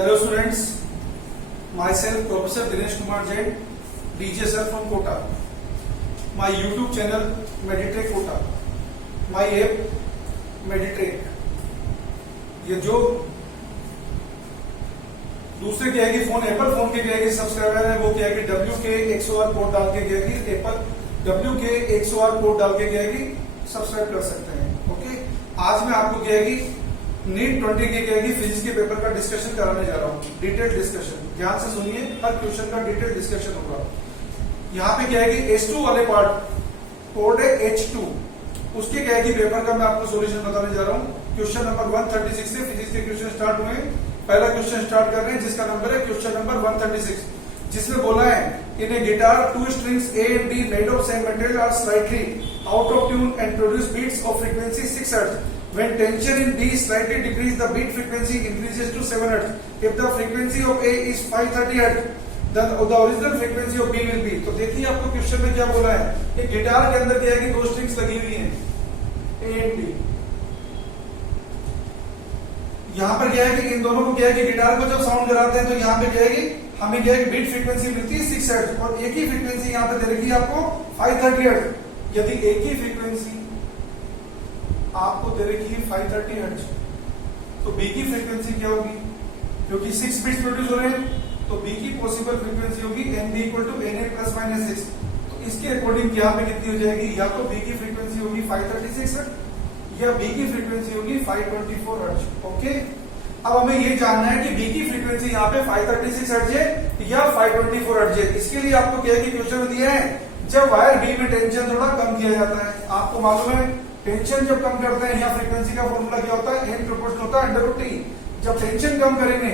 Hello students, myself Professor Dinesh Kumar Jain, DJ sir from Kota. My YouTube channel Meditrack Kota. My app Meditrack. ये जो दूसरे क्या है कि phone Apple phone के क्या है कि सब्सक्राइबर है वो क्या है कि WK100R कोड डाल के क्या है कि एप्पल WK100R कोड डाल के क्या है कि सब्सक्राइब कर सकते हैं. ओके, आज मैं आपको क्या है कि नीट 20 के क्या है कि फिजिक्स के पेपर का डिस्कशन कराने जा रहा हूँ. डिटेल डिस्कशन, ध्यान से सुनिए, हर क्वेश्चन का डिटेल डिस्कशन होगा. यहाँ पे क्या है कि H2 वाले पार्ट कोड है H2, उसके क्या है कि पेपर का मैं आपको सॉल्यूशन बताने जा रहा हूँ. क्वेश्चन नंबर 136 से फिजिक्स के क्वेश्चन स्टार्ट हुए. पहला क्वेश्चन स्टार्ट कर रहे हैं जिसका नंबर है क्वेश्चन नंबर 136, जिसमें बोला है in a guitar two strings A and B made of same material are slightly out of tune and produce beats of frequency 6 Hz. When tension in B slightly decrease, the beat frequency increases to 7 Hz. If the frequency of A is 530 Hz, then the original frequency of B will be. तो देखिए आपको question में क्या बोला है. एक guitar के अंदर क्या है कि दो स्ट्रिंग्स लगी हुई हैं A and B. यहाँ पर क्या है कि इन दोनों को क्या है कि गिटार को जब साउंड कराते हैं तो यहाँ पे क्या है कि हमें क्या है कि बीट फ्रीक्वेंसी मिलती है 6 हर्ट्ज और एक ही फ्रीक्वेंसी यहाँ पे दे रखी है आपको 530 हर्ट्ज. यदि एक ही फ्रीक्वेंसी आपको दे रखी है 530 हर्ट्ज तो बी की फ्रीक्वेंसी क्या होगी, क्योंकि 6 बिट्स प्रोड्यूस हो रहे हैं तो बी की पॉसिबल फ्रीक्वेंसी होगी NB = NA ± 6. तो इसके अकॉर्डिंग यहाँ पे कितनी हो जाएगी, या तो बी की फ्रीक्वेंसी होगी 536 हर्ट्ज या बी की फ्रीक्वेंसी होगी 524 हर्ट्ज. ओके, अब हमें ये जानना है कि बी की फ्रीक्वेंसी यहाँ पे 536 हर्ट्ज है या 524 हर्ट्ज है. इसके लिए आपको क्या है कि क्वेश्चन में दिया है जब वायर बी में टेंशन थोड़ा कम किया जाता है. आपको मालूम है टेंशन जब कम करते हैं यहाँ फ्रीक्वेंसी का फॉर्मूला क्या होता है, n प्रोपोर्शनल होता है √T. जब टेंशन कम करेंगे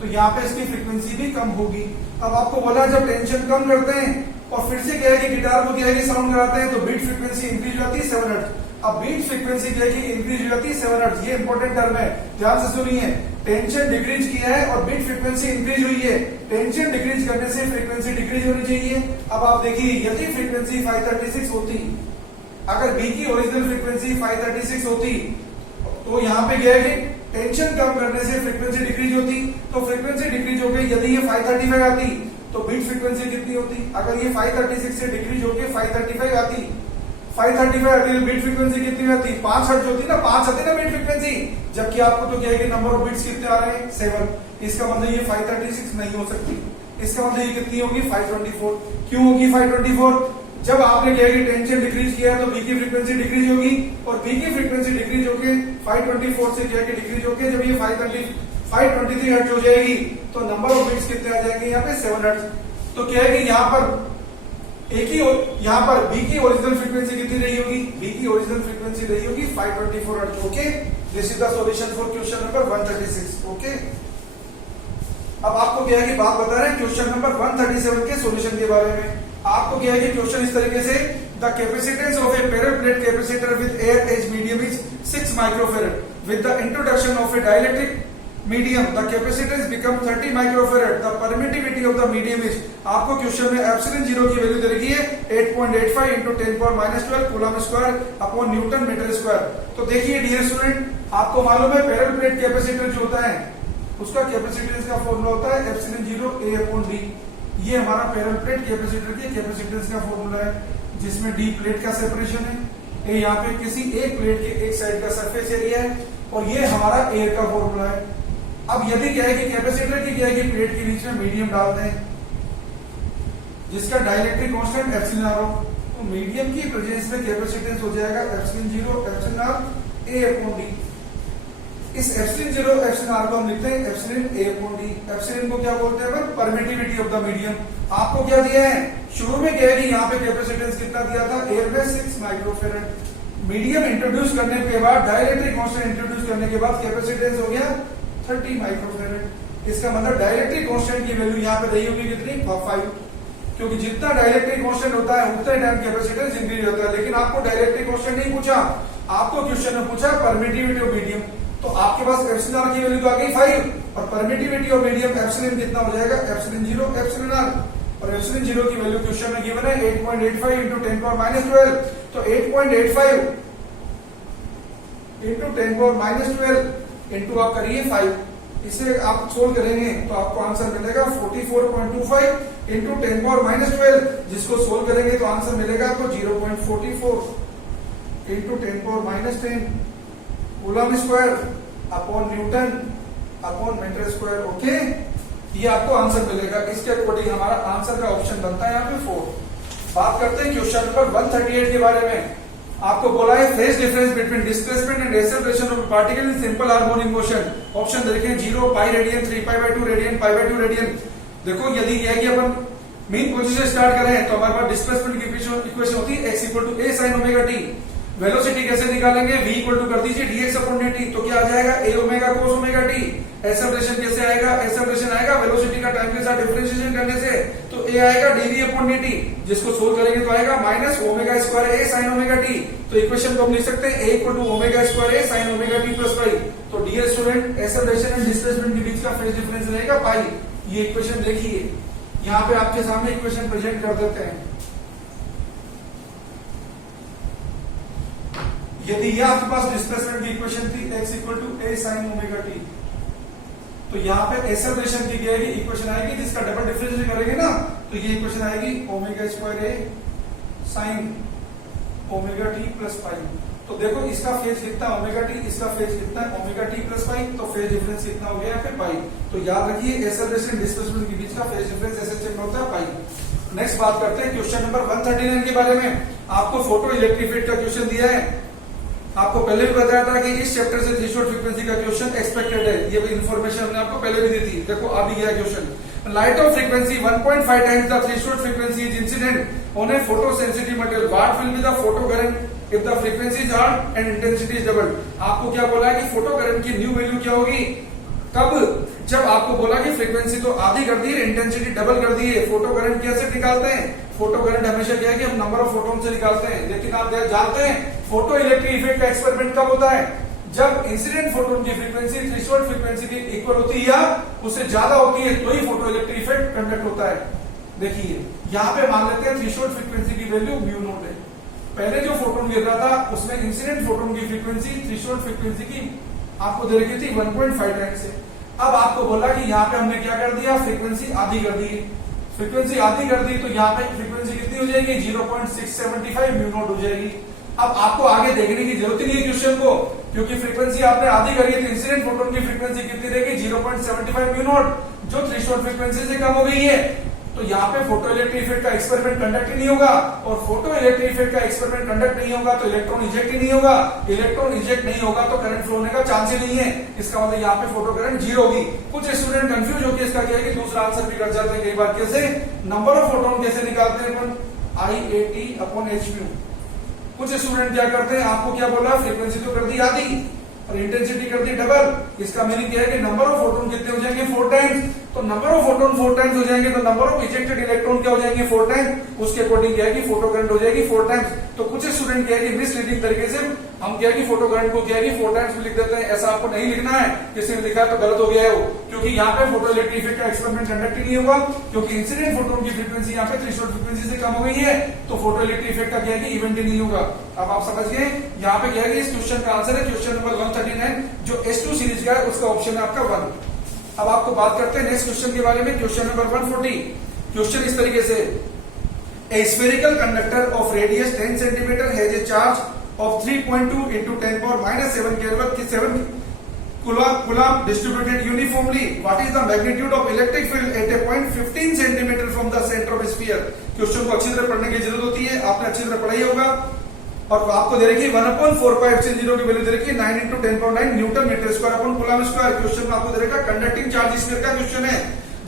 तो यहाँ पे इसकी फ्रीक्वेंसी भी कम होगी. अब आपको बोला जब टेंशन कम करते हैं और फिर से क्या है कि गिटार को क्या है कि साउंड कराते हैं तो बीट फ्रीक्वेंसी इंक्रीज हो जाती है 7 हर्ट्ज. अब बीट फ्रीक्वेंसी क्या है कि इंक्रीज हो जाती है 7 हर्ट्ज. ये इंपॉर्टेंट टर्म है, ध्यान से सुनिए. टेंशन डिक्रीज किया है और बीट फ्रीक्वेंसी इंक्रीज हुई है. टेंशन डिक्रीज करने से फ्रीक्वेंसी डिक्रीज होनी चाहिए. अब आप देखिए यदि फ्रीक्वेंसी 536 होती, अगर बी की ओरिजिनल फ्रीक्वेंसी 536 होती तो यहाँ पे क्या है कि टेंशन कम करने से फ्रीक्वेंसी डिक्रीज होती. तो फ्रीक्वेंसी डिक्रीज हो गई, यदि ये 535 आती तो बीट फ्रीक्वेंसी कितनी होती. अगर ये 536 से डिक्रीज होके 535 आती, 535 आती तो बीट फ्रीक्वेंसी कितनी आती, 5 हर्ट्ज होती ना, 5 आती ना बीट फ्रीक्वेंसी. जबकि आपको तो क्या है कि नंबर ऑफ बीट्स कितने आ रहे हैं 7. इसका मतलब ये 536 नहीं हो सकती. इसका मतलब ये कितनी होगी 524. क्यों होगी 524, जब आपने क्या है कि टेंशन डिक्रीज किया तो बी की फ्रीक्वेंसी डिक्रीज होगी और बी की फ्रीक्वेंसी डिक्रीज होके 524 से क्या है कि डिक्रीज होके जब ये 523 हर्ट्ज हो जाएगी तो नंबर ऑफ बिट्स कितने आ जाएंगे यहाँ पे 7 हर्ट्ज. तो क्या है कि यहाँ पर एक ही यहाँ पर बी की ओरिजिनल फ्रीक्वेंसी कितनी रही होगी, बी की ओरिजिनल फ्रीक्वेंसी रही होगी 524 hertz. Okay, this is the solution for question number 136. Okay, अब आपको क्या है कि बात बता रहे हैं क्वेश्चन नंबर 137 के सॉल्यूशन के बारे में. आपको क्या है कि क्वेश्चन इस तरीके से the capacitance of a parallel plate capacitor with air as medium is 6 microfarad with the introduction of a dielectric medium the capacitance become 30 microfarad. The permittivity of the medium is, आपको question में epsilon 0 की value दे रखी है 8.85 × 10⁻12 coulomb square upon newton metre square. तो देखिए dear student, आपको मालूम है पैरेलल प्लेट कैपेसिटर जो होता है उसका कैपेसिटेंस का फॉर्मूला होता है एप्सिलॉन 0 A/D. ये हमारा पैरेलल प्लेट कैपेसिटर के कैपेसिटेंस का फॉर्मूला है, जिसमें D प्लेट का सेपरेशन है, A यहाँ पे किसी एक प्लेट के एक साइड का सरफेस एरिया है और ये हमारा एयर का फॉर्मूला है. अब यदि क्या है कि कैपेसिटर की क्या है कि प्लेट के बीच में मीडियम डालते हैं जिसका डाइलेक्ट्रिक कांस्टेंट एप्सिलॉन r हो, तो मीडियम की प्रेजेंस में कैपेसिटेंस हो जाएगा एप्सिलॉन 0 एप्सिलॉन r A/D. इस एप्सिलॉन 0 एप्सिलॉन r को हम लिखते हैं एप्सिलॉन A/D. एप्सिलॉन को क्या बोलते हैं, परमिटिविटी ऑफ द मीडियम. आपको क्या दिया है, शुरू में क्या है कि यहाँ पे कैपेसिटेंस कितना दिया था, एयर में 6 माइक्रोफैरड. मीडियम इंट्रोड्यूस करने के बाद, डाइलेक्ट्रिक कांस्टेंट इंट्रोड्यूस करने के बाद कैपेसिटेंस हो गया 30 माइक्रोफैरड. इसका मतलब डाइलेक्ट्रिक कांस्टेंट की वैल्यू यहाँ पे रही होगी कितनी, 5. क्योंकि जितना डाइलेक्ट्रिक कांस्टेंट होता है उतना टाइम कैपेसिटेंस इंक्रीज होता है. लेकिन आपको डाइलेक्ट्रिक कांस्टेंट नहीं पूछा, आपको क्वेश्चन में पूछा परमिटिविटी ऑफ मीडियम. तो आपके पास एप्सिलॉन r की वैल्यू तो आ गई 5 और परमिटिविटी ऑफ मीडियम एप्सिलॉन कितना हो जाएगा, एप्सिलॉन 0 एप्सिलॉन r. और एप्सिलॉन 0 की वैल्यू क्वेश्चन में गिवन है 8.85 × 10⁻12. तो 8.85 × 10⁻12 इंटू आप करिए 5 इसे आप सोल्व करेंगे तो आपको आंसर मिलेगा 44.25 इंटू 10 पावर माइनस 12, जिसको सोल्व करेंगे तो आंसर मिलेगा आपको 0.44 into 10 power minus 10 coulomb square upon newton upon metre square. Okay, ये आपको आंसर मिलेगा। इसके अकॉर्डिंग हमारा आंसर का ऑप्शन बनता है यहाँ पे 4। बात करते हैं क्वेश्चन नंबर 138 के बारे में। आपको बोला है phase difference between displacement and acceleration of particle in simple harmonic motion. Option देखें 0 pi radian, 3 pi by 2 radian, pi by 2 radian. देखो यदि यह है कि अपन मेन पोजीशन से स्टार्ट करें तो हमारे पास डिस्प्लेसमेंट की इक्वेशन होती है x equal to a sin omega t। Velocity कैसे निकालेंगे, v इक्वल टू कर दीजिए dx अपॉन dt, तो क्या आ जाएगा a omega cos omega t। Acceleration कैसे आएगा, एक्सेलरेशन आएगा वेलोसिटी का टाइम के साथ डिफरेंशिएशन करने से, तो a आएगा dv अपॉन dt, जिसको सोल्व करेंगे तो आएगा minus omega square a sin omega t। तो इक्वेशन को हम लिख सकते हैं a equal to omega square a sin omega t plus pi. तो dear student, acceleration and displacement के बीच का फेज डिफरेंस रहेगा पाई। ये इक्वेशन देखिए, यहाँ पे आपके सामने इक्वेशन प्रेजेंट कर देते हैं। यदि ये आपके पास डिस्प्लेसमेंट की इक्वेशन थी x equal to a sin omega t, तो यहाँ पे एक्सेलरेशन की क्या आएगी, इक्वेशन आएगी जिसका डबल डिफरेंशिएशन करेंगे ना, तो ये इक्वेशन आएगी omega square a sin omega t plus pi. तो देखो इसका फेज कितना ओमेगा t, इसका फेज कितना है ओमेगा t प्लस पाई, तो फेज डिफरेंस कितना हो गया फिर पाई। तो याद रखिए एक्सेलरेशन डिस्प्लेसमेंट के बीच का फेज डिफरेंस ऐसे चेक होता है पाई। नेक्स्ट बात करते हैं क्वेश्चन नंबर 139 के बारे में। आपको फोटो इलेक्ट्रिक फील्ड का क्वेश्चन दिया है। आपको पहले भी बताया था कि इस चैप्टर से थ्रेशोल्ड फ्रीक्वेंसी का क्वेश्चन एक्सपेक्टेड है। ये इन्फॉर्मेशन हमने आपको पहले भी दी थी। देखो आ भी गया question. Light of frequency 1.5 times the threshold frequency is incident on A photo sensitive material, what will be the photo current if the frequency is hard and intensity is double. आपको क्या बोला है कि फोटो करंट की new value क्या होगी, कब, जब आपको बोला कि फ्रीक्वेंसी तो आधी कर दी है, इंटेंसिटी डबल कर दी है। फोटो करंट कैसे निकालते हैं, फोटो करंट हमेशा क्या है कि हम नंबर ऑफ फोटोन से निकालते हैं। लेकिन आप जानते हैं फोटो इलेक्ट्रिक इफेक्ट का एक्सपेरिमेंट कब होता है, जब इंसिडेंट फोटोन की फ्रीक्वेंसी थ्रेशोल्ड फ्रीक्वेंसी के इक्वल होती है या उससे ज्यादा होती है, तो ही फोटो इलेक्ट्रिक इफेक्ट कंडक्ट होता है। देखिए यहाँ पे मान लेते हैं थ्रेशोल्ड फ्रीक्वेंसी की वैल्यू म्यू नॉट है। पहले जो फोटोन गिर रहा था उसमें इंसिडेंट फोटोन की फ्रीक्वेंसी थ्रेशोल्ड फ्रीक्वेंसी की आपको दे रखी थी 1.5 टाइम्स से। अब आपको बोला कि यहाँ पे हमने क्या कर दिया, फ्रीक्वेंसी आधी कर दी। फ्रीक्वेंसी आधी कर दी तो यहाँ पे फ्रीक्वेंसी कितनी हो जाएगी, 0.675 म्यू नॉट हो जाएगी। अब आपको आगे देखने की जरूरत नहीं है क्वेश्चन को, क्योंकि फ्रीक्वेंसी आपने आधी करी है तो इंसिडेंट फोटोन की फ्रीक्वेंसी कितनी रहेगी, 0.75 म्यू नॉट, जो थ्रेशोल्ड फ्रीक्वेंसी से कम हो गई है। तो यहाँ पे फोटो इलेक्ट्रिक इफेक्ट का एक्सपेरिमेंट कंडक्ट ही नहीं होगा, और फोटो इलेक्ट्रिक इफेक्ट का एक्सपेरिमेंट कंडक्ट नहीं होगा तो इलेक्ट्रॉन इंजेक्ट ही नहीं होगा। इलेक्ट्रॉन इंजेक्ट नहीं होगा तो करंट फ्लो होने का चांस ही नहीं है। इसका मतलब यहाँ पे फोटो करंट जीरो होगी। कुछ स्टूडेंट कंफ्यूज होकर इसका क्या है कि दूसरा आंसर भी कर जाते हैं कई बार। कैसे, नंबर ऑफ फोटोन कैसे निकालते हैं अपन, IAT अपॉन h म्यू। कुछ स्टूडेंट क्या करते हैं, आपको क्या बोला, फ्रीक्वेंसी तो कर दी आधी और इंटेंसिटी कर दी डबल। इसका मीनिंग क्या है कि नंबर ऑफ फोटोन कितने हो जाएंगे, 4 टाइम्स। तो नंबर ऑफ फोटोन 4 टाइम्स हो जाएंगे तो नंबर ऑफ इजेक्टेड इलेक्ट्रॉन क्या हो जाएंगे, 4 टाइम्स। उसके अकॉर्डिंग क्या है कि फोटो करंट हो जाएगी 4 टाइम्स। तो कुछ स्टूडेंट क्या है कि मिसलीडिंग तरीके से हम क्या है कि फोटो करंट को क्या है कि 4 टाइम्स भी लिख देते हैं। ऐसा आपको नहीं लिखना है, किसी ने लिखा तो गलत हो गया है वो, क्योंकि यहाँ पे फोटो इलेक्ट्रिक इफेक्ट का एक्सपेरिमेंट कंडक्ट ही नहीं होगा, क्योंकि इंसिडेंट फोटोन की फ्रीक्वेंसी यहाँ पे थ्रेशोल्ड फ्रीक्वेंसी से कम हो गई है, तो फोटो इलेक्ट्रिक इफेक्ट का क्या है कि इवेंट ही नहीं होगा। अब आप समझ गए, यहाँ पे क्या है कि इस क्वेश्चन का आंसर है क्वेश्चन नंबर 139, जो S2 सीरीज का है, उसका ऑप्शन है आपका 1। अब आपको बात करते हैं नेक्स्ट क्वेश्चन के बारे में, क्वेश्चन नंबर 140। क्वेश्चन इस तरीके से, ए spherical conductor of radius 10 centimetre has a charge of 3.2 into 10 power minus 7 coulomb distributed uniformly. What is the magnitude of electric field at a point 15 centimeter from the center of sphere? Question को अच्छी तरह पढ़ने की जरूरत होती है, आपने अच्छी तरह पढ़ा ही होगा। और आपको दे रखी 1/4πε0 की वैल्यू दे रखी 9 into 10 power 9 newton metre square upon coulomb square. Question में आपको दे रखा कंडक्टिंग चार्ज स्फीयर का क्वेश्चन है,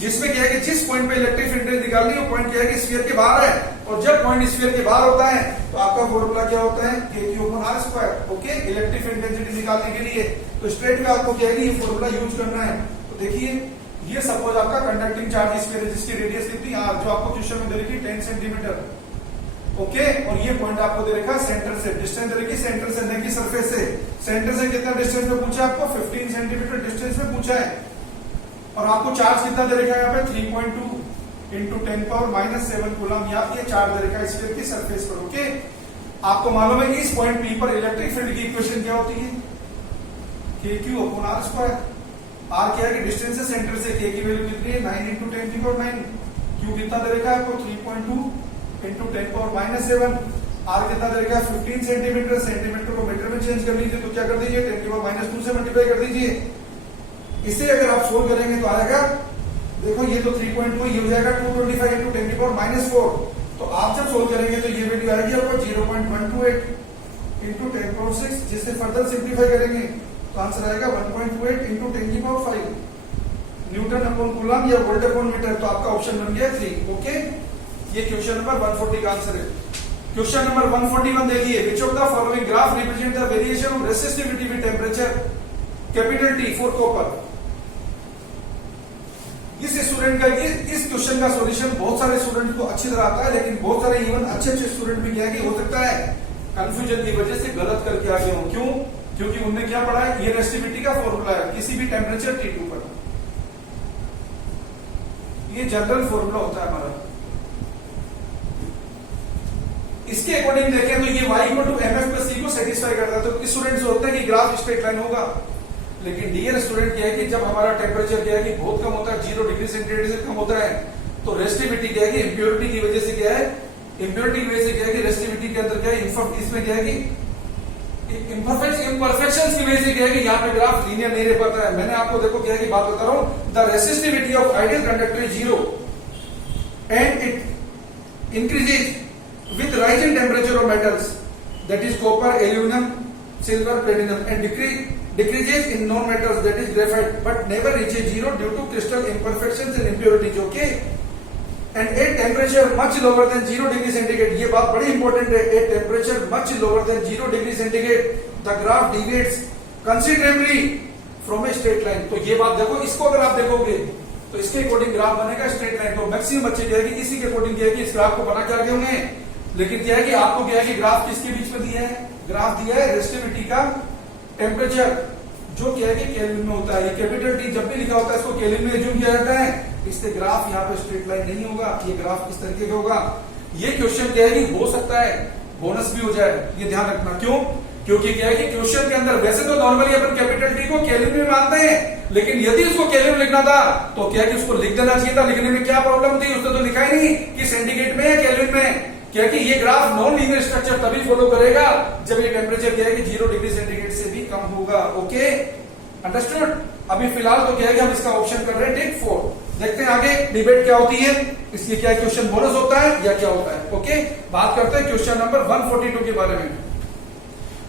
जिसमें क्या है कि जिस पॉइंट पे इलेक्ट्रिक फील्ड निकालनी है वो पॉइंट क्या है कि स्फीयर के बाहर है, और जब पॉइंट स्फीयर के बाहर होता है तो आपका फॉर्मूला क्या होता है, kq/r²। Okay, electric field density निकालने के लिए तो स्ट्रेट में आपको क्या है कि ये फॉर्मूला यूज करना है। तो देखिए ये सपोज आपका कंडक्टिंग चार्ज स्फीयर है, जिसकी रेडियस कितनी r, जो आपको क्वेश्चन में दे रखी 10 सेंटीमीटर। ओके, और ये पॉइंट आपको दे रखा सेंटर से, डिस्टेंस दे रखी सेंटर से नहीं कि सरफेस से। सेंटर से कितना डिस्टेंस में पूछा आपको, 15 सेंटीमीटर डिस्टेंस में पूछा है। और आपको चार्ज कितना दे रखा है यहाँ पे, 3.2 into 10 power minus 7 कूलम, या ये चार्ज दे रखा है स्फीयर की सरफेस पर। ओके, आपको मालूम है कि इस पॉइंट P पर इलेक्ट्रिक फील्ड की इक्वेशन क्या होती है, kq/r²। आर क्या है कि डिस्टेंस है सेंटर से, के की वैल्यू कितनी है 9 इंटू 10 की पावर 9, क्यू कितना दे रखा है आपको 3.2 इंटू 10 पावर -7, आर कितना दे रखा है 15 सेंटीमीटर, सेंटीमीटर को मीटर में चेंज कर लीजिए, तो क्या कर दीजिए 10 की पावर -2 से मल्टीप्लाई कर दीजिए। इसे अगर आप सोल्व करेंगे तो आएगा, देखो ये तो 3.2 ये हो जाएगा 225 इंटू 10 की पावर -4, तो आप जब सोल्व करेंगे तो ये वैल्यू आएगी आपको 0.128 इंटू 10 पावर 6, जिससे फर्दर सिंप्लीफाई करेंगे तो आंसर आएगा 1.28 इंटू 10 की पावर 5 न्यूटन अपॉन कूलम या वोल्ट अपॉन मीटर। तो आपका ऑप्शन बन गया 3। ओके, ये क्वेश्चन नंबर 140 का आंसर है। क्वेश्चन नंबर 141 देखिए, विच of the following graph represent the variation of resistivity with temperature capital T for copper. इस स्टूडेंट का इस क्वेश्चन का सॉल्यूशन बहुत सारे स्टूडेंट को अच्छी तरह आता है, लेकिन बहुत सारे इवन अच्छे स्टूडेंट भी क्या है हो सकता है कंफ्यूजन की वजह से गलत करके आगे हो। क्यों? क्योंकि उनने क्या पढ़ा है, ये रेसिस्टिविटी का फॉर्मूला है किसी भी टेम्परेचर T2 पर, ये जनरल फॉर्मूला होता है हमारा। इसके अकॉर्डिंग देखें तो ये y equal to mf plus c को सेटिस्फाई करता है। तो स्टूडेंट सोचते हैं कि ग्राफ स्ट्रेट लाइन होगा, लेकिन डियर स्टूडेंट क्या है कि जब हमारा टेम्परेचर क्या है कि बहुत कम होता है, 0 डिग्री सेंटीग्रेड से कम होता है, तो रेसिस्टिविटी क्या है कि इंप्योरिटी की वजह से क्या है, इंप्योरिटी की वजह से क्या है कि रेसिस्टिविटी के अंदर क्या है, इसमें क्या है कि इम्परफेक्शन की वजह से क्या है कि यहाँ पे ग्राफ लीनियर नहीं रह पाता है। मैंने आपको देखो क्या है कि बात बता रहा हूं, the resistivity of ideal conductor is 0 and it increases with rise in temperature of metals that is copper, aluminium, silver, platinum and decreases in non-metals that is graphite but never reaches 0 due to crystal imperfections and impurities. Okay, and at temperature much lower than 0 degree centigrade, ये बात बड़ी important है, at temperature much lower than 0 degree centigrade the graph deviates considerably from a straight line। तो ये बात देखो, इसको अगर आप देखोगे तो इसके अकॉर्डिंग ग्राफ बनेगा स्ट्रेट लाइन। तो मैक्सिमम बच्चे क्या है कि इसी के अकॉर्डिंग क्या है कि इस ग्राफ को बना के आगे होंगे, लेकिन क्या है कि आपको क्या है कि ग्राफ किसके बीच में दिया है, ग्राफ दिया है रेसिस्टिविटी का टेम्परेचर जो क्या है कि केल्विन में होता है। ये कैपिटल T जब भी लिखा होता है इसको केल्विन में एज्यूम किया जाता है, इससे ग्राफ यहाँ पे स्ट्रेट लाइन नहीं होगा, ये ग्राफ इस तरीके का होगा। ये क्वेश्चन क्या है कि हो सकता है बोनस भी हो जाए, ये ध्यान रखना। क्यों? क्योंकि क्या है कि क्वेश्चन के अंदर वैसे तो नॉर्मली अपन कैपिटल T को केल्विन में मानते हैं, लेकिन यदि उसको केल्विन लिखना था तो क्या है कि उसको लिख देना चाहिए था। लिखने में क्या प्रॉब्लम थी, उसने तो लिखा ही नहीं कि सेंटीग्रेड में या केल्विन में। क्या कि ये ग्राफ नॉन लीनियर स्ट्रक्चर तभी फॉलो करेगा जब ये टेम्परेचर क्या है कि 0 डिग्री सेंटीग्रेड से भी कम होगा। Okay, understood. अभी फिलहाल तो क्या है कि हम इसका ऑप्शन कर रहे हैं टिक 4। देखते हैं आगे डिबेट क्या होती है, इसलिए क्या क्वेश्चन बोनस होता है या क्या होता है। ओके, बात करते हैं क्वेश्चन नंबर 142 के बारे में।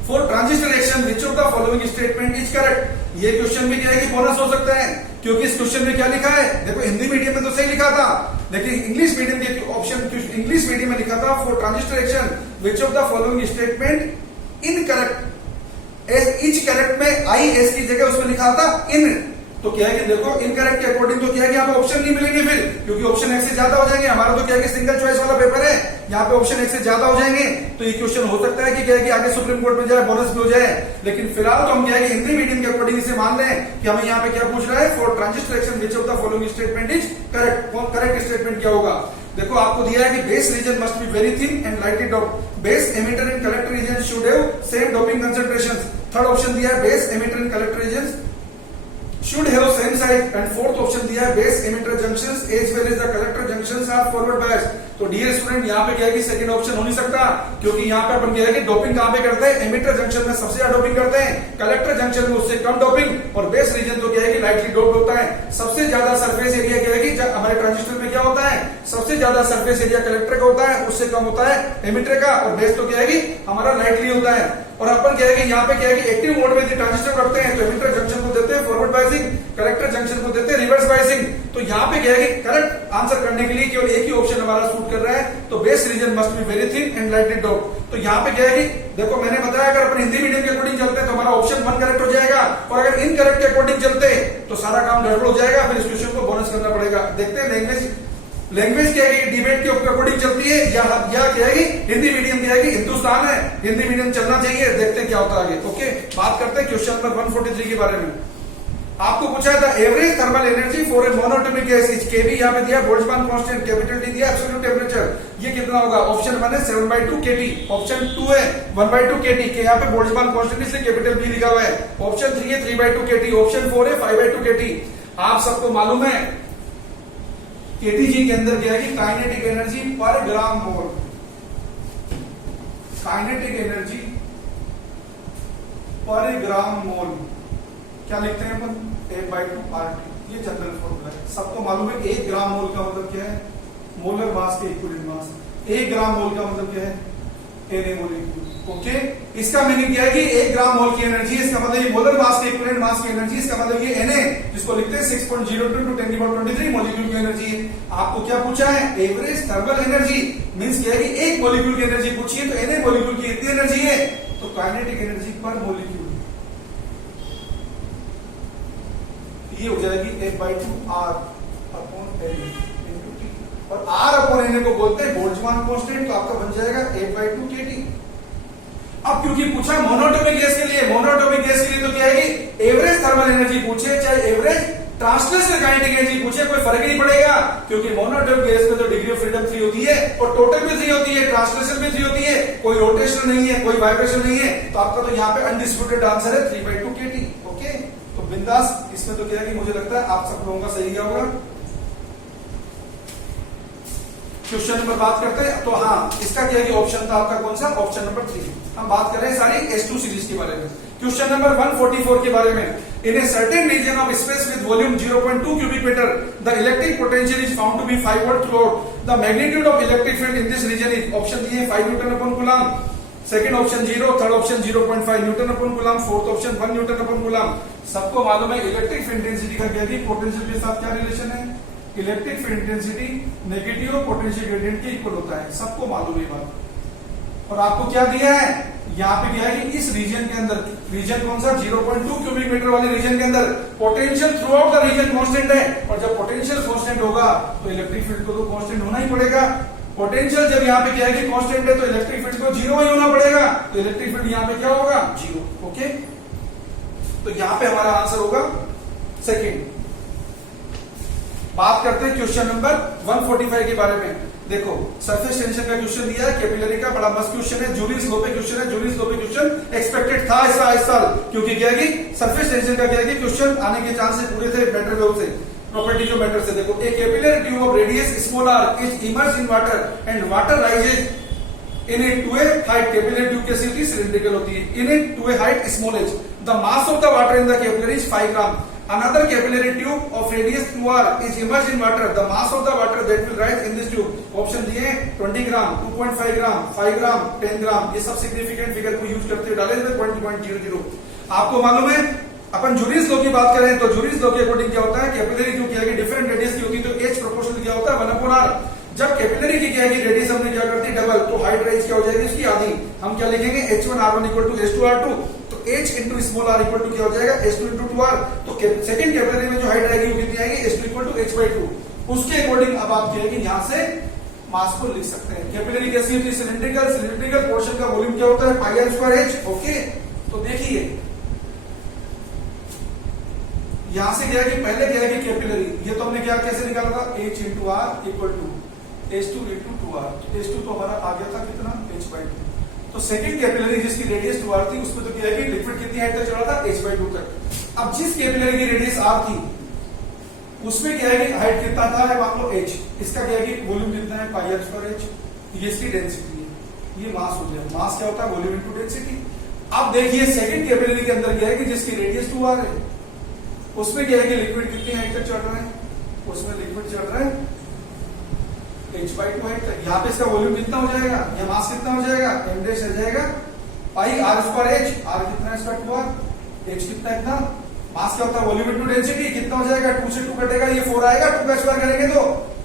For transistor reaction which of the following statement is correct. ये क्वेश्चन में क्या है कि बोनस हो सकता है, क्योंकि इस क्वेश्चन में क्या लिखा है, देखो हिंदी मीडियम में तो सही लिखा था, लेकिन इंग्लिश मीडियम के ऑप्शन इंग्लिश मीडियम में लिखा था for transistor reaction which of the following statement incorrect. Etch correct में आई एस की जगह उसमें लिखा था इन, तो क्या है कि देखो इनकरेक्ट के अकॉर्डिंग तो क्या है कि यहाँ पे ऑप्शन नहीं मिलेंगे फिर, क्योंकि ऑप्शन एक से ज्यादा हो जाएंगे। हमारा तो क्या है कि सिंगल चॉइस वाला पेपर है, यहाँ पे ऑप्शन एक से ज्यादा हो जाएंगे, तो ये क्वेश्चन हो सकता है कि क्या है कि आगे सुप्रीम कोर्ट में जाए, बोनस भी हो जाए। लेकिन फिलहाल तो हम क्या है कि हिंदी मीडियम के अकॉर्डिंग इसे मान लें कि हमें यहाँ पे क्या पूछ रहा है, for transistor reaction which of the following statement is correct. Correct statement क्या होगा, देखो आपको दिया है कि base region must be very thin and lightly doped. Base emitter and collector region should have same doping concentrations. Third option दिया है base emitter and collector region should have same size, and fourth option दिया है base emitter junctions as well as the collector junctions are forward biased। तो dear student यहाँ पे क्या है कि सेकंड ऑप्शन हो नहीं सकता, क्योंकि यहाँ पे अपन क्या है कि डोपिंग कहाँ पे करते हैं, एमिटर जंक्शन में सबसे ज्यादा डोपिंग करते हैं, कलेक्टर जंक्शन में उससे कम डोपिंग, और बेस रीजन तो क्या है कि लाइटली डोप्ड होता है। सबसे ज्यादा सरफेस एरिया क्या है कि हमारे ट्रांजिस्टर में क्या होता है, सबसे ज्यादा सरफेस एरिया कलेक्टर का होता है, उससे कम होता है एमिटर का, और बेस तो क्या है कि हमारा लाइटली होता है। और अपन क्या है कि यहाँ पे क्या है कि एक्टिव मोड में ट्रांजिस्टर रखते हैं तो एमिटर जंक्शन को देते हैं फॉरवर्ड बायसिंग, कलेक्टर जंक्शन को देते हैं रिवर्स बायसिंग। तो यहाँ पे क्या है कि करेक्ट आंसर करने के लिए केवल एक ही ऑप्शन हमारा सूट कर रहा है, तो base region must be very thin and lightly doped. तो यहाँ पे क्या है कि देखो मैंने बताया अगर अपन हिंदी मीडियम के अकॉर्डिंग चलते हैं तो हमारा ऑप्शन 1 करेक्ट हो जाएगा, और अगर इनकरेक्ट के अकॉर्डिंग चलते तो सारा काम गड़बड़ हो जाएगा, फिर इस क्वेश्चन को बोनस करना पड़ेगा। देखते हैं लैंग्वेज क्या है कि डिबेट के अकॉर्डिंग चलती है या क्या है कि हिंदी मीडियम क्या है कि हिंदुस्तान है, हिंदी मीडियम चलना चाहिए। देखते हैं क्या होता है आगे। ओके, बात करते हैं क्वेश्चन नंबर 143 के बारे में। आपको पूछा था average thermal energy for a monoatomic gas is KV, यहाँ पे दिया बोल्ट्जमान कांस्टेंट, कैपिटल टी दिया, एब्सोल्यूट टेम्परेचर, ये कितना होगा? ऑप्शन 1 है 7/2 kT, ऑप्शन 2 है 1/2 kT के यहाँ पे बोल्ट्जमान कांस्टेंट इसलिए कैपिटल बी लिखा हुआ है, ऑप्शन 3 है 3/2 kT, ऑप्शन 4 है 5/2 kT। आप सबको मालूम है केटीजी के अंदर क्या है कि काइनेटिक एनर्जी पर ग्राम मोल, काइनेटिक एनर्जी पर ग्राम मोल क्या लिखते हैं अपन? 1/2 RT, ये जनरल फॉर्मूला है, सबको मालूम है। 1 ग्राम मोल का मतलब क्या है? मोलर मास के इक्विवेलेंट मास। 1 ग्राम मोल का मतलब क्या है? Na molecule. ओके, इसका मीनिंग क्या है कि 1 ग्राम मोल की एनर्जी, इसका मतलब ये मोलर मास के इक्विवेलेंट मास की एनर्जी, इसका मतलब ये Na जिसको लिखते हैं 6.02 × 10⁻23 मोलिक्यूल की एनर्जी है। आपको क्या पूछा है? एवरेज थर्मल एनर्जी, मींस क्या है कि एक मोलिक्यूल की एनर्जी पूछी है, तो Na मोलिक्यूल की इतनी एनर्जी है, तो काइनेटिक एनर्जी पर मोलिक्यूल ये हो जाएगी 1/2 R/Na into T, और R/Na को बोलते हैं बोल्ट्जमान कांस्टेंट, तो आपका बन जाएगा 1/2 kT। अब क्योंकि पूछा मोनोटोमिक गैस के लिए, मोनोटोमिक गैस के लिए तो क्या है कि एवरेज थर्मल एनर्जी पूछे चाहे एवरेज ट्रांसलेशनल काइनेटिक एनर्जी पूछे, कोई फर्क नहीं पड़ेगा, क्योंकि मोनोटोमिक गैस में तो डिग्री ऑफ फ्रीडम 3 होती है और टोटल भी 3 होती है, ट्रांसलेशन भी 3 होती है, कोई रोटेशन नहीं है, कोई वाइब्रेशन नहीं है, तो आपका तो यहाँ पे अनडिस्प्यूटेड आंसर है 3/2 kT। ओके, तो बिंदास, इसमें तो क्या है कि मुझे लगता है आप सब लोगों का सही गया होगा। क्वेश्चन नंबर बात करते हैं, तो हाँ, इसका क्या है कि ऑप्शन था आपका कौन सा? Option number 3। हम बात कर रहे हैं सारी S2 सीरीज के बारे में। क्वेश्चन नंबर 144 के बारे में, in a certain region of space with volume 0.2 cubic meter the electric potential is found to be 5 volt throughout, the magnitude of electric field in this region is, option दिए 5 newton upon coulomb, second option 0, third option 0.5 newton upon coulomb, fourth option 1 newton upon coulomb. सबको मालूम है electric field intensity का क्या है, potential के साथ क्या रिलेशन है? Electric field intensity negative potential gradient के इक्वल होता है, सबको मालूम है बात। और आपको क्या दिया है यहाँ पे, क्या है कि इस रीजन के अंदर, रीजन कौन सा? 0.2 क्यूबिक मीटर वाले रीजन के अंदर potential throughout the region constant है, और जब पोटेंशियल कांस्टेंट होगा तो इलेक्ट्रिक फील्ड को तो कांस्टेंट होना ही पड़ेगा। पोटेंशियल जब यहाँ पे क्या है कि कांस्टेंट है, तो इलेक्ट्रिक फील्ड को 0 ही होना पड़ेगा, तो इलेक्ट्रिक फील्ड यहाँ पे क्या होगा? 0। ओके, तो यहाँ पे हमारा आंसर होगा सेकेंड। बात करते हैं क्वेश्चन नंबर 145 के बारे में। देखो, सरफेस टेंशन का क्वेश्चन दिया है, कैपिलरी का बड़ा मस्त क्वेश्चन है, जूलियस लॉ पे क्वेश्चन है, जूलियस लॉ पे क्वेश्चन एक्सपेक्टेड था इस साल, क्योंकि क्या है कि सरफेस टेंशन का क्या है कि क्वेश्चन आने के चांसेस पूरे थे बेटर वेव से, प्रॉपर्टी जो मैटर से। देखो, a capillary tube of radius small r is immersed in water and water rises in it to a height, capillary tube कैसी होती है? सिलिंड्रिकल होती है, in it to a height small h, the mass of the water in the capillary is 5 gram. Another capillary tube of radius 2r is immersed in water. The mass of the water that will rise in this tube. Option दिए 20 ग्राम, 2.5 ग्राम, 5 ग्राम, 10 ग्राम। ये सब significant figure को use करते हुए डाले हुए 0.00। आपको मालूम है, अपन जूलियस लॉ की बात करें तो जूलियस लॉ के अकॉर्डिंग क्या होता है? कैपिलरी ट्यूब क्या है, डिफरेंट रेडियस की होती है, तो H प्रोपोर्शनल क्या होता है? 1/r। जब कैपिलरी की क्या है कि रेडियस हमने क्या करती है? डबल, तो हाइट राइज क्या हो जाएगी उसकी? आधी। हम क्या लिखेंगे? H1r1 = H2r2, तो H into small r equal to क्या हो जाएगा? H2 into 2r। तो सेकंड कैपिलरी में जो हाइट आएगी वो कितनी आएगी? H2 = h/2। उसके अकॉर्डिंग अब आप क्या है कि यहां से मास को लिख सकते हैं। कैपिलरी कैसी होती है? सिलिंड्रिकल। सिलिंड्रिकल पोर्शन का वॉल्यूम क्या होता है? πr²h। ओके, तो देखिए यहां से क्या है कि पहले क्या है कि कैपिलरी, ये तो हमने क्या कैसे निकाला था? H into r = H2 into 2r। H2 तो हमारा आ गया था कितना? h/2। तो सेकंड कैपिलरी जिसकी रेडियस 2r थी, उसमें तो क्या है कि लिक्विड कितनी हाइट तक चला था? h/2 तक। अब जिस कैपिलरी की रेडियस r थी, उसमें क्या है कि हाइट कितना था? मान लो h, इसका क्या है कि वॉल्यूम कितना है? πr²h। ये इसकी डेंसिटी है, ये मास हो गया। मास क्या होता है? Volume into density. अब देखिए सेकंड कैपिलरी के अंदर क्या है कि जिसकी रेडियस 2r है, उसमें क्या है कि लिक्विड कितनी हाइट तक चढ़ रहा है? उसमें लिक्विड चढ़ रहा है h/2 हाइट तक। यहाँ पे इसका वॉल्यूम कितना हो जाएगा? या मास कितना हो जाएगा? m' रह जाएगा πr²h। r कितना है इसका? 2r। h कितना? इतना। मास क्या होता है? Volume into density. कितना हो जाएगा? 2 से 2 कटेगा, ये 4 आएगा, 2 का स्क्वायर करेंगे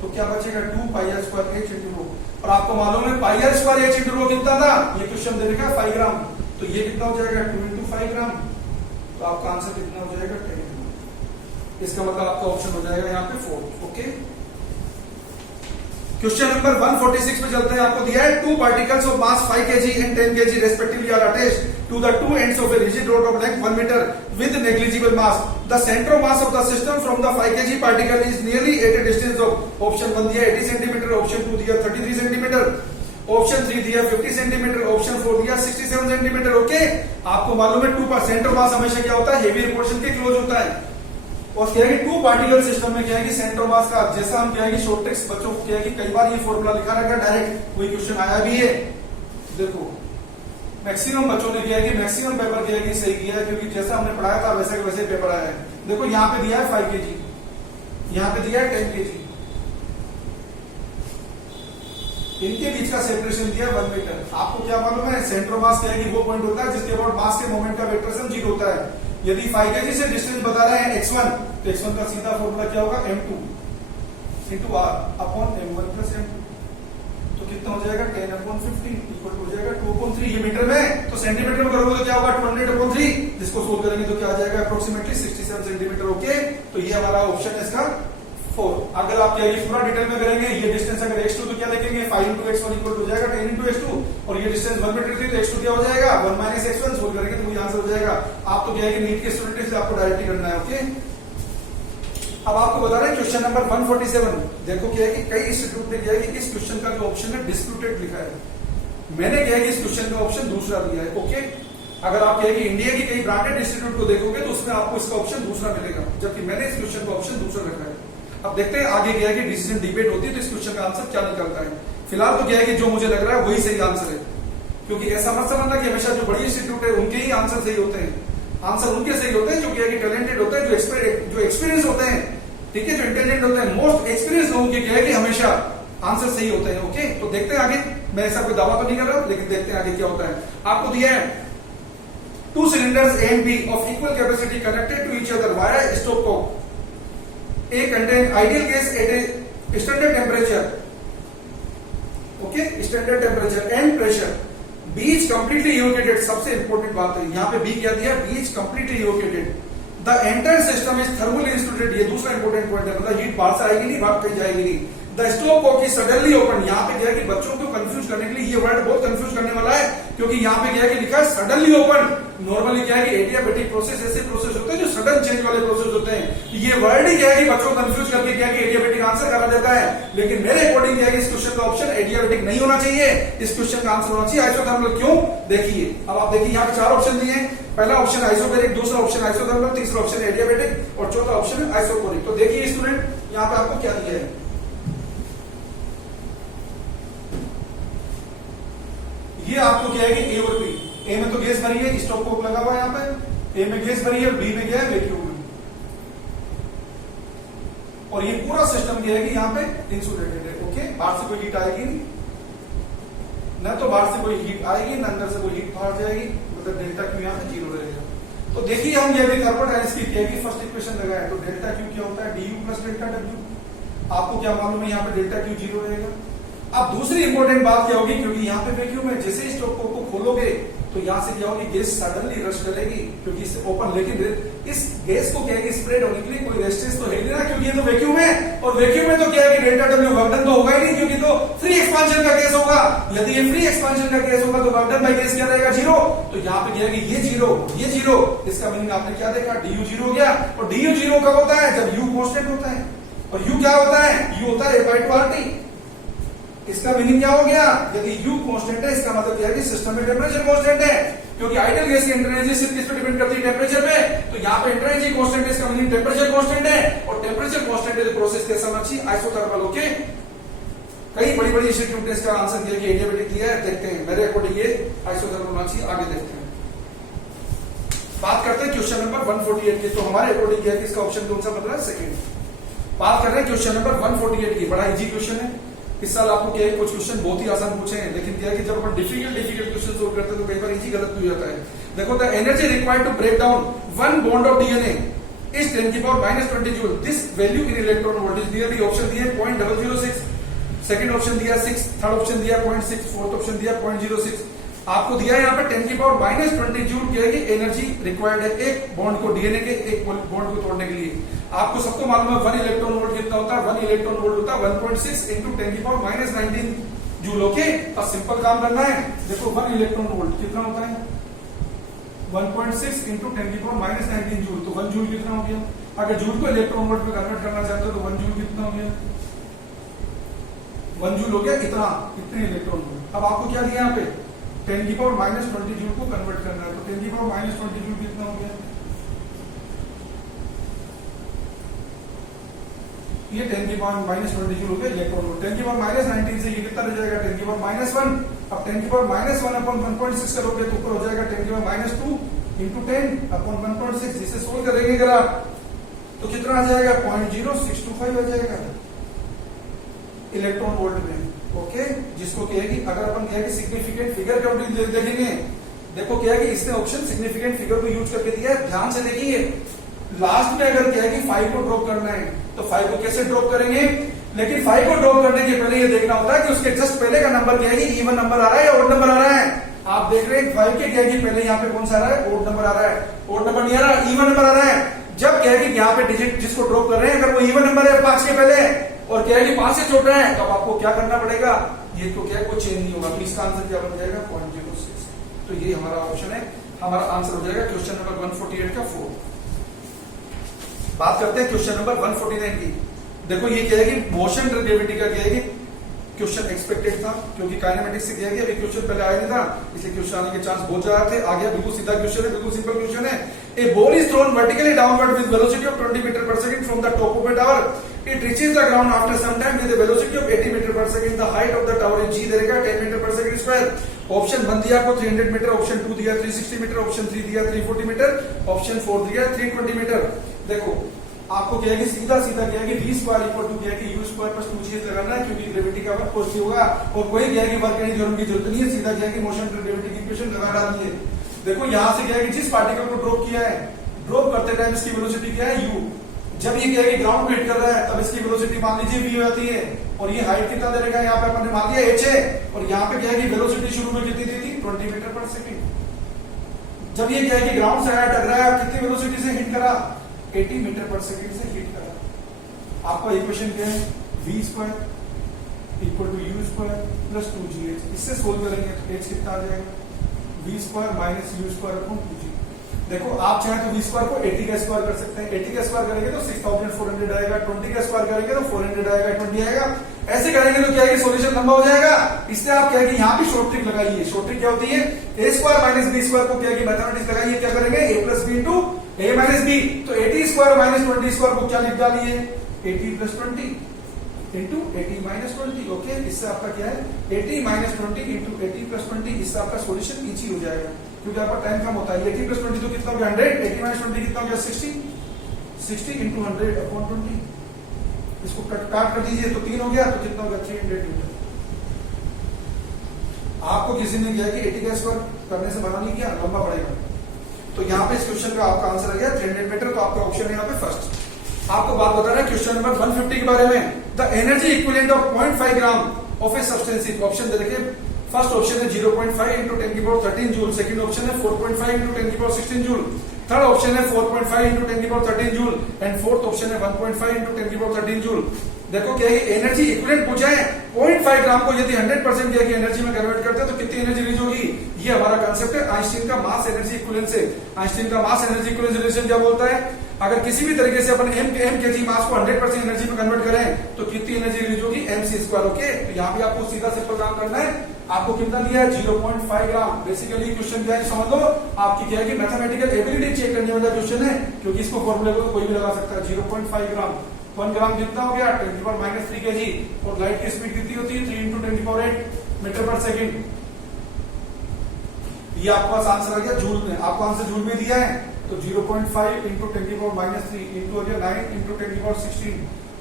तो क्या बचेगा? 2 πr²h into ρ। और आपको मालूम है πr²h into ρ कितना था? ये क्वेश्चन देने का 5 ग्राम, तो ये कितना हो जाएगा? 2 into 5 ग्राम। तो आपका आंसर कितना हो जाएगा? 10 ग्राम। इसका मतलब आपका ऑप्शन हो जाएगा यहाँ पे 4। ओके, क्वेश्चन नंबर 146 पे चलते हैं। आपको दिया है 2 particles of mass 5 kg and 10 kg respectively are attached to the two ends of a rigid rod of length 1 meter with negligible mass. The centre of mass of the system from the 5 kg particle is nearly at a distance of option 1 दिया 80 centimetre, option 2 दिया 33 centimetre, option 3 दिया 50 centimetre, option 4 दिया 67 centimetre. Okay, आपको मालूम है 2 centre mass हमेशा क्या होता है, हेवियर पोर्शन के क्लोज होता है। और क्या है कि 2 पार्टिकल सिस्टम में क्या है कि सेंटर मास का, जैसा हम क्या है कि शॉर्ट ट्रिक्स बच्चों को क्या है कि कई बार ये फॉर्मूला लिखा रखा डायरेक्ट, कोई क्वेश्चन आया भी है। देखो मैक्सिमम बच्चों ने किया है कि मैक्सिमम पेपर किया है कि सही किया है, क्योंकि जैसा हमने पढ़ाया था वैसे वैसे पेपर आया है। देखो यहाँ पे दिया है 5 kg, यहाँ पे दिया है 10 kg, इनके बीच का सेपरेशन दिया 1 मीटर। आपको क्या मालूम है, सेंटर मास क्या है कि वो पॉइंट होता है जिसके बाद मास के मोमेंट का वेक्टर सम 0 होता है। यदि 5 kg से डिस्टेंस बता रहे हैं x1, तो x1 का सीधा फॉर्मूला क्या होगा, m2 into r upon m1 plus m2। तो कितना हो जाएगा 10/15 इक्वल हो जाएगा 2/3। ये मीटर में, तो सेंटीमीटर में करोगे तो क्या होगा 200/3, जिसको सोल्व करेंगे तो क्या आ जाएगा अप्रोक्सीमेटली 67 सेंटीमीटर। ओके, तो ये हमारा ऑप्शन है इसका 4। अगर आप ये पूरा डिटेल में करेंगे, ये डिस्टेंस अगर x2 तो क्या लिखेंगे 5 into x1 इक्वल हो जाएगा 10 into x2, और ये डिस्टेंस 1 मीटर थी तो x2 क्या हो जाएगा 1 minus x1, सोल्व करेंगे तो वही आंसर हो जाएगा। आप तो क्या है कि नीट के स्टूडेंट इसलिए आपको डायरेक्ट ही करना है। ओके, अब आपको बता रहे हैं क्वेश्चन नंबर 147। देखो क्या है कि कई इंस्टीट्यूट ने क्या है कि इस क्वेश्चन का जो ऑप्शन है डिस्प्यूटेड लिखा है, मैंने क्या है कि इस क्वेश्चन का ऑप्शन दूसरा दिया है। ओके, अगर आप क्या है कि इंडिया की कई ब्रांडेड इंस्टीट्यूट को देखोगे तो उसमें आपको इसका ऑप्शन दूसरा मिलेगा, जबकि मैंने इस क्वेश्चन का ऑप्शन दूसरा रखा है। अब देखते हैं आगे क्या है कि डिसीजन डिबेट होती है तो इस क्वेश्चन का आंसर क्या निकलता है। फिलहाल तो क्या है कि जो मुझे लग रहा है वही सही आंसर है, क्योंकि ऐसा मत समझना कि हमेशा जो बड़ी इंस्टीट्यूट है उनके ही आंसर सही होते हैं। आंसर उनके सही होते हैं जो क्या है कि टैलेंटेड होते हैं, जो एक्सपीरियंस होते हैं, ठीक है, जो इंटेलिजेंट होते हैं। मोस्ट एक्सपीरियंस लोगों के क्या है कि हमेशा आंसर सही होते हैं। ओके, तो देखते हैं आगे। मैं ऐसा कोई दावा तो नहीं कर रहा हूं, लेकिन देखते हैं आगे क्या होता है। आपको दिया है 2 cylinders A and B of equal capacity connected to each other via stopcock. A contain ideal gas at a standard temperature. Okay, standard temperature and pressure. B is completely evacuated. सबसे इंपॉर्टेंट बात है यहाँ पे B क्या दिया, B is completely evacuated. The entire system is thermally insulated. ये दूसरा important point है, मतलब हीट बाहर से आएगी नहीं, बाहर कहीं जाएगी नहीं। The stove cock is suddenly open. यहाँ पे क्या है कि बच्चों को कंफ्यूज करने के लिए ये वर्ड बहुत कंफ्यूज करने वाला है, क्योंकि यहाँ पे क्या है कि लिखा है सडनली ओपन। नॉर्मली क्या है कि एडियाबेटिक प्रोसेस ऐसे प्रोसेस होते हैं जो सडन चेंज वाले प्रोसेस होते हैं। ये वर्ड ही क्या है कि बच्चों को कंफ्यूज करके क्या है कि एडियाबेटिक आंसर करा देता है। लेकिन मेरे अकॉर्डिंग क्या है कि इस क्वेश्चन का ऑप्शन एडियाबेटिक नहीं होना चाहिए, इस क्वेश्चन का आंसर होना चाहिए आइसोथर्मल। क्यों, देखिए अब आप देखिए यहाँ पे 4 ऑप्शन दिए हैं। पहला ऑप्शन आइसोबेरिक, दूसरा ऑप्शन आइसोथर्मल, तीसरा ऑप्शन एडियाबेटिक और चौथा ऑप्शन आइसोकोरिक। तो देखिए स्टूडेंट यहाँ पे आपको क्या दिया है, ये आपको क्या है कि ए और बी। ए में तो गैस भरी है, स्टॉप कोक लगा हुआ है यहाँ पे, ए में गैस भरी है, बी में क्या है वैक्यूम में। और ये पूरा सिस्टम क्या है कि यहाँ पे इंसुलेटेड है। ओके, बाहर से कोई हीट आएगी नहीं, न तो बाहर से कोई हीट आएगी, न अंदर से कोई हीट बाहर जाएगी, मतलब डेल्टा क्यू यहाँ पे 0 रहेगा। तो देखिए हम ये भी थर्मोडायनेमिक्स की क्या है फर्स्ट इक्वेशन लगाए, तो डेल्टा क्यू क्या होता है du प्लस डेल्टा w। आपको क्या मालूम है, यहाँ पे डेल्टा क्यू 0 रहेगा। अब दूसरी इंपॉर्टेंट बात क्या होगी, क्योंकि यहाँ पे वैक्यूम है, जैसे ही स्टोव को खोलोगे तो यहाँ से क्या होगी, गैस सडनली रश करेगी, क्योंकि इसे ओपन, लेकिन इस गैस को क्या है कि स्प्रेड होने के लिए कोई रेजिस्टेंस तो है नहीं ना, क्योंकि ये तो वैक्यूम है। और वैक्यूम में तो क्या है कि डेल्टा डब्ल्यू वर्क डन तो होगा ही नहीं, क्योंकि तो फ्री एक्सपांशन का केस होगा। यदि ये फ्री एक्सपांशन का केस होगा तो वर्क डन बाय गैस क्या रहेगा 0। तो यहाँ पे क्या है कि ये 0, ये 0, इसका मीनिंग आपने क्या देखा, du 0 हो गया। और du 0 कब होता है, जब u कांस्टेंट होता है। और u क्या होता है, u होता है a/2RT। इसका मीनिंग क्या हो गया, यदि u कांस्टेंट है इसका मतलब क्या है कि सिस्टम में टेम्परेचर कांस्टेंट है, क्योंकि आइडियल गैस की इंटर एनर्जी सिर्फ किस पे डिपेंड करती है, टेम्परेचर पे। तो यहाँ पे इंटर एनर्जी कांस्टेंट है, इसका मीनिंग टेम्परेचर कांस्टेंट है। और टेम्परेचर कांस्टेंट है तो प्रोसेस कैसा होना चाहिए, आइसोथर्मल। ओके, कई बड़ी बड़ी इंस्टीट्यूट ने इसका आंसर दिया कि एडियाबेटिक दिया है, देखते हैं मेरे अकॉर्डिंग ये आइसोथर्मल होना चाहिए। आगे देखते हैं, बात करते हैं क्वेश्चन नंबर 148 की। तो हमारे अकॉर्डिंग क्या है कि इसका ऑप्शन कौन सा बन रहा है, सेकंड। बात कर रहे हैं क्वेश्चन नंबर 148 की, बड़ा इजी क्वेश्चन है। इस साल आपको क्या है कुछ क्वेश्चन बहुत ही आसान पूछे हैं, लेकिन क्या है कि जब अपन डिफिकल्ट क्वेश्चन सोल्व करते हैं तो कई बार इजी गलत भी हो जाता है। देखो, the energy required to break down one bond of DNA is 10⁻⁻20 joule. This value in electron volt is दिया। ऑप्शन दिए 0.006, सेकंड ऑप्शन दिया 6, थर्ड ऑप्शन दिया 0.6, फोर्थ ऑप्शन दिया 0.06। आपको दिया है यहाँ पे 10⁻⁻20 जूल क्या है कि एनर्जी रिक्वायर्ड है एक बॉन्ड को, डीएनए के एक बॉन्ड को तोड़ने के लिए। आपको सबको मालूम है 1 इलेक्ट्रॉन वोल्ट कितना होता है, 1 इलेक्ट्रॉन वोल्ट होता है 1.6 इंटू 10⁻⁻19 जूल। ओके, अब सिंपल काम करना है। देखो 1 इलेक्ट्रॉन वोल्ट कितना होता है, 1.6 इंटू 10 की पावर माइनस 19 जूल। तो 1 जूल कितना हो गया? अगर जूल को इलेक्ट्रॉन वोल्ट में कन्वर्ट करना चाहते हो तो 1 जूल कितना हो गया? 1 जूल हो गया इतने इलेक्ट्रॉन वोल्ट। अब आपको क्या दिया यहाँ पे? 10 की पावर माइनस 20 जूल को कन्वर्ट करना है। तो 10 की पावर माइनस 20 जूल कितना हो गया? ये 10 की पावर माइनस 20 जूल हो गया इलेक्ट्रॉन वोल्ट। 10 की पावर माइनस 19 से ये कितना रह जाएगा? 10 की पावर माइनस 1। अब 10 की पावर माइनस 1 अपॉन 1.6 करोगे तो ऊपर हो जाएगा 10 की पावर माइनस 2 इंटू 10 अपॉन 1.6। जिसे सोल्व करेंगे अगर आप तो कितना आ जाएगा? 0.0625 आ जाएगा इलेक्ट्रॉन वोल्ट में। ओके, जिसको कहेगी अगर अपन कहेगी सिग्निफिकेंट फिगर काउंटिंग देखेंगे, देखो क्या है कि इसने ऑप्शन सिग्निफिकेंट फिगर को यूज करके दिया है। ध्यान से देखिए, लास्ट में अगर कहेगी 5 को ड्रॉप करना है तो 5 को कैसे ड्रॉप करेंगे? लेकिन 5 को ड्रॉप करने के पहले ये देखना होता है कि उसके जस्ट पहले का नंबर क्या है, इवन नंबर आ रहा है या ओड नंबर आ रहा है। आप देख रहे हैं 5 के क्या है पहले यहाँ पे कौन सा आ रहा है? ओड नंबर आ रहा है। ओड नंबर नहीं आ रहा, इवन नंबर आ रहा है। जब क्या है कि यहाँ पे डिजिट जिसको ड्रॉप कर रहे हैं अगर वो इवन नंबर है 5 के पहले और क्या है कि 5 से छोटा है तो आपको क्या करना पड़ेगा? ये तो क्या है कोई चेंज नहीं होगा। तो इसका आंसर क्या बन जाएगा? 0.06। तो ये हमारा ऑप्शन है, हमारा आंसर हो जाएगा क्वेश्चन नंबर 148 का 4। बात करते हैं क्वेश्चन नंबर 149 की। देखो ये क्या है कि मोशन ग्रेविटी का क्या है कि क्वेश्चन एक्सपेक्टेड था, क्योंकि काइनेमेटिक्स से किया गया, अभी क्वेश्चन पहले आया नहीं था, इसलिए क्वेश्चन आने के चांस बहुत ज्यादा थे। आगे बिल्कुल सीधा क्वेश्चन है, बिल्कुल सिंपल क्वेश्चन है। A ball is thrown vertically downward with velocity of 20 metre per second from the top of a tower. It reaches the ground after some time with a velocity of 80 metre per second. The height of the tower is g देगा 10 metre per second square. Option 1 दिया आपको 300 metre, option 2 दिया 360 metre, option 3 दिया 340 metre, option 4 दिया 320 metre. देखो आपको क्या है कि सीधा सीधा क्या है कि v स्क्वायर इक्वल टू क्या है कि u स्क्वायर प्लस 2g लगाना है, क्योंकि ग्रेविटी का वर्क पॉजिटिव होगा और कोई क्या है कि वर्क करने की जरूरत नहीं है। सीधा क्या है कि मोशन ग्रेविटी की इक्वेशन लगा डालनी है। देखो यहां से क्या है कि जिस पार्टिकल को ड्रॉप किया है, ड्रॉप करते टाइम इसकी वेलोसिटी क्या है? u। जब ये क्या है कि ग्राउंड पे हिट कर रहा है तब इसकी वेलोसिटी मान लीजिए v हो जाती है और ये हाइट कितना दे देगा? यहाँ पे अपन ने मान लिया h है और यहाँ पे क्या है कि वेलोसिटी शुरू में कितनी दी थी? 20 मीटर पर सेकंड। जब ये क्या है कि ग्राउंड से आया टकराया, कितनी वेलोसिटी से हिट करा? 80 मीटर पर सेकंड से हिट करा। आपका इक्वेशन क्या है? v square equal to u square plus 2gh। इससे सोल्व करेंगे तो h कितना आ जाएगा? v square minus u square upon 2g। देखो आप चाहे तो v स्क्वायर को 80 का स्क्वायर कर सकते हैं। 80 का स्क्वायर करेंगे तो 6400 आएगा, 20 का स्क्वायर करेंगे तो 400 आएगा, 20 आएगा। ऐसे करेंगे तो क्या है कि सॉल्यूशन लंबा हो जाएगा। इसलिए आप क्या है कि यहाँ भी शॉर्ट ट्रिक लगाइए। शॉर्ट ट्रिक क्या होती है? a square minus b square को क्या है कि मैथमेटिक्स लगाइए, क्या करेंगे? a plus b into a minus b। तो 80 स्क्वायर माइनस 20 स्क्वायर को क्या लिख डालिए? 80 प्लस 20 इंटू 80 माइनस 20। ओके, इससे आपका क्या है? 80 माइनस 20 इंटू 80 प्लस 20। इससे आपका सॉल्यूशन इजी हो जाएगा क्योंकि आपका टाइम कम होता है। 80 प्लस 20 तो कितना हो गया? 100। 80 माइनस 20 कितना हो गया? 60। 60 इंटू 100 अपॉन 20। इसको काट कर दीजिए तो 3 हो गया, तो कितना हो गया? 300 न्यूटन। आपको किसी ने किया कि 80 का स्क्वायर करने से मना नहीं किया, लंबा पड़ेगा। तो यहाँ पे इस क्वेश्चन का आपका आंसर आ गया 300 मीटर। तो आपका ऑप्शन है यहाँ पे फर्स्ट। आपको बात बता रहा है क्वेश्चन नंबर 150 के बारे में। The energy equivalent of 0.5 gram of a substance. Option दे रखे, फर्स्ट ऑप्शन है 0.5 इंटू 10 की पावर 13 जूल, सेकंड ऑप्शन है 4.5 इंटू 10 की पावर 16 जूल, थर्ड ऑप्शन है 4.5 इंटू 10 की power 13 joule and fourth option है 1.5 इंटू 10 की पावर 13 जूल। देखो क्या है, एनर्जी इक्विवेलेंट पूछा है। 0.5 ग्राम को यदि 100% क्या है कि एनर्जी में कन्वर्ट करते हैं तो कितनी एनर्जी रिलीज होगी? ये हमारा कांसेप्ट है आइंस्टीन का मास एनर्जी इक्विवेलेंस से। आइंस्टीन का मास एनर्जी इक्विवेलेंस रिलेशन क्या बोलता है? अगर किसी भी तरीके से अपन m के जी मास को 100% एनर्जी में कन्वर्ट करें तो कितनी एनर्जी रिलीज होगी? mc square. ओके, तो यहाँ भी आपको सीधा सिंपल काम करना है। आपको कितना दिया है? 0.5 ग्राम। बेसिकली क्वेश्चन क्या है समझ लो, आपकी क्या है कि मैथमेटिकल एबिलिटी चेक करने वाला क्वेश्चन है, क्योंकि इसको फॉर्मूले को कोई भी लगा सकता है। 0.5 ग्राम, 1 ग्राम कितना हो गया? 10⁻³ kg। और लाइट की स्पीड कितनी होती है? 3 इंटू 10⁸ मीटर पर सेकंड। ये आपके पास आंसर आ गया जूल में। आपको आंसर जूल में दिया है तो 0.5 इंटू 10⁻³ इंटू हो गया 9 इंटू 10⁻16।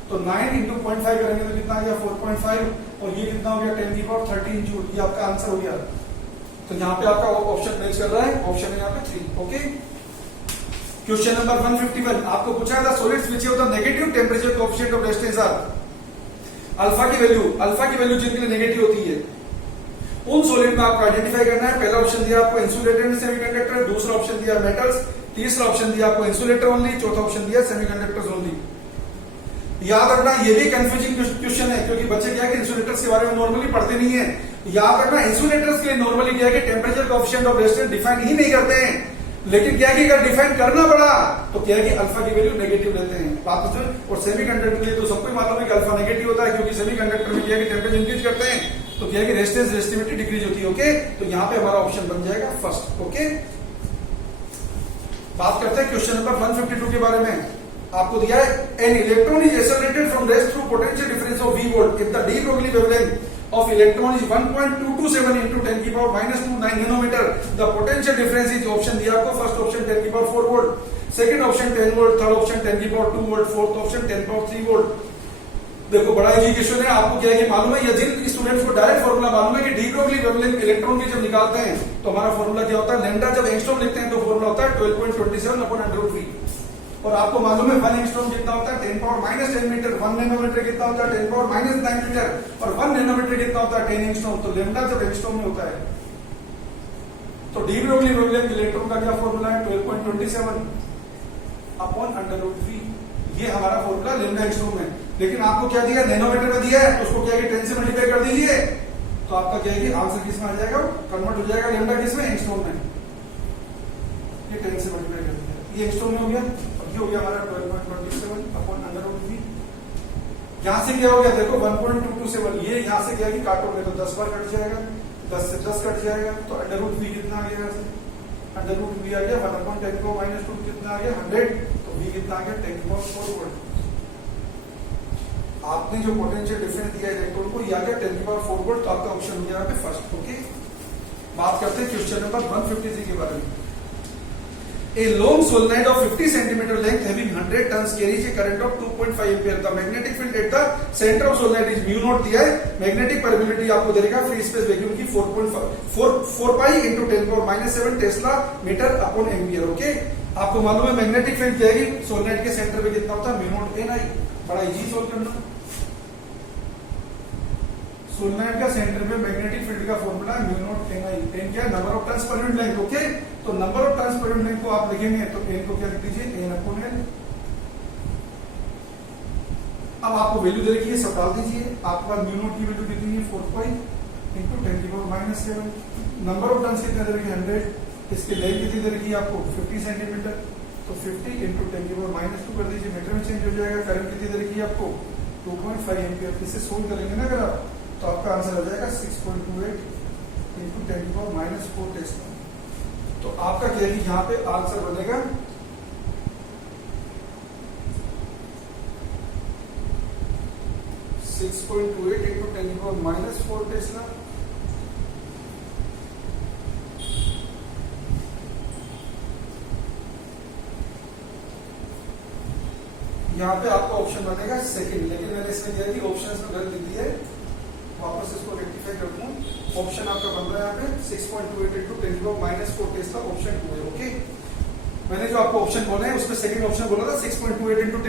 तो 9 इंटू 0.5 करेंगे तो कितना आ गया? 4.5 और ये कितना हो गया? 10⁻13 जूल। ये आपका आंसर हो गया। तो यहाँ पे आपका ऑप्शन मैच कर रहा है, ऑप्शन है यहाँ पे 3। ओके, क्वेश्चन नंबर 151 आपको पूछा था solids which have the negative temperature coefficient of resistance R. Alpha की वैल्यू जिनके लिए नेगेटिव होती है उन सॉलिड में आपको आइडेंटिफाई करना है। पहला ऑप्शन दिया आपको इंसुलेटर एंड सेमीकंडक्टर, दूसरा ऑप्शन दिया मेटल्स, तीसरा ऑप्शन दिया आपको इंसुलेटर ओनली, चौथा ऑप्शन दिया सेमीकंडक्टर्स ओनली। याद रखना ये भी कंफ्यूजिंग क्वेश्चन है, क्योंकि बच्चे क्या है कि इंसुलेटर्स के बारे में नॉर्मली पढ़ते नहीं है। याद रखना इंसुलेटर्स के लिए नॉर्मली क्या है कि temperature coefficient of resistance define ही नहीं करते हैं, लेकिन क्या है कि अगर डिफाइन करना पड़ा तो क्या है कि अल्फा की वैल्यू नेगेटिव लेते हैं, बात समझ। और सेमीकंडक्टर के लिए तो सबको मालूम है कि अल्फा नेगेटिव होता है, क्योंकि सेमीकंडक्टर में क्या है कि टेम्परेचर इंक्रीज करते हैं तो क्या है कि रेजिस्टेंस रेजिस्टिविटी डिक्रीज होती है। ओके, तो यहाँ पे हमारा ऑप्शन बन जाएगा फर्स्ट। ओके, बात करते हैं क्वेश्चन नंबर 152 के बारे में। आपको दिया है an electron is accelerated from rest through potential difference of v volt if the de Broglie wavelength of electron is 1.227 into 10 की power -9 nanometre. The potential difference is option दिया आपको, फर्स्ट ऑप्शन 10 की power 4 volt, second option 10 volt, third option 10 की power 2 volt, fourth option 10 power 3 volt. देखो बड़ा easy question है, आपको क्या है कि मालूम है, या जिन स्टूडेंट्स को डायरेक्ट फॉर्मूला मालूम है कि डी ब्रोगली वेवलेंथ इलेक्ट्रॉन की जब निकालते हैं तो हमारा फॉर्मूला क्या होता है, लैम्डा जब एंगस्ट्रॉम लिखते हैं तो फॉर्मूला होता है 12.27 अपॉन √3। और आपको मालूम है 1 एंगस्ट्रॉम कितना होता है 10 पावर -10 मीटर, 1 नैनोमीटर कितना होता है 10 पावर -9 मीटर, और 1 नैनोमीटर कितना होता है 10 एंगस्ट्रॉम। तो लैम्डा जब एंगस्ट्रॉम में होता है तो डी ब्रोगली वेवलेंथ इलेक्ट्रॉन का क्या फॉर्मूला है 12.27 अपॉन √3। ये हमारा फॉर्मूला लैम्डा एंगस्ट्रॉम में। लेकिन आपको क्या दिया, नैनोमीटर में दिया है तो उसको क्या है कि 10 से मल्टीप्लाई कर दीजिए तो आपका क्या है कि आंसर किस में आ जाएगा, कन्वर्ट हो जाएगा लैम्डा किस में, एंगस्ट्रॉम में। ये 10 से मल्टीप्लाई कर दिया, ये एंगस्ट्रॉम में हो गया। हो गया हमारा 12.27 अपॉन √3। यहां से क्या हो गया, देखो 1.227, ये यहां से क्या है कि काटोगे तो 10 बार कट जाएगा, 10 से 10 कट जाएगा तो √3 कितना आ गया, यहां से √3 आ गया 1/10 को -2 कितना आ गया 100, तो v कितना आ गया 10 की पावर 4 वोल्ट। आपने जो पोटेंशियल डिफरेंस दिया इलेक्ट्रॉन को, ये आ गया 10 की पावर 4 वोल्ट, तो आपका ऑप्शन हो गया यहाँ पे फर्स्ट। ओके, बात करते हैं क्वेश्चन नंबर 153 के बारे में। A long solenoid of 50 cm length having 100 turns carries a current of 2.5 ampere. The magnetic field at the center of solenoid is mu naught दिया है। मैग्नेटिक परमिलिटी आपको देगा फ्री स्पेस वैक्यूम की 4 pi into 10 power -7 tesla metre upon ampere. Okay, आपको मालूम है magnetic field क्या है कि सोलेनोइड के सेंटर पे कितना होता है, म्यू नॉट n आई। बड़ा इजी सोल्व करना। सोलेनोइड का सेंटर में मैग्नेटिक फील्ड का फॉर्मूला है म्यू नॉट n आई। n क्या है, number of turns per unit length. Okay, तो number of turns per unit length को आप लिखेंगे तो n को क्या लिख दीजिए, n अपॉन l। अब आपको वैल्यू दे रखी है, सब डाल दीजिए। आपके पास म्यू नॉट की वैल्यू कितनी है 4 पाई into 10 की पावर -7। नंबर ऑफ टर्न्स कितने दे रखी है 100। इसकी लेंथ कितनी दे रखी है आपको 50 सेंटीमीटर, तो 50 into 10 की पावर -2 कर दीजिए, मीटर में चेंज हो जाएगा। करंट कितनी दे रखी है आपको 2.5 एम्पियर। इसे सोल्व करेंगे ना अगर आप, तो आपका आंसर आ जाएगा 6.28 into 10 की पावर -4 टेस्ला। तो आपका क्या है कि यहाँ पे आंसर बनेगा 6.28 into 10 की पावर -4 टेस्ला। यहाँ पे आपका ऑप्शन बनेगा सेकंड, लेकिन मैंने इसमें दिया कि ऑप्शन में गलत लिख दिया है, वापस इसको रेक्टिफाई कर दूं। ऑप्शन आपका बन रहा है यहाँ पे 6.28 into 10 की पावर -4 टेस्ला, ऑप्शन 2 है। ओके, मैंने जो आपको ऑप्शन बोले हैं उसमें सेकंड ऑप्शन बोला था 6.28 into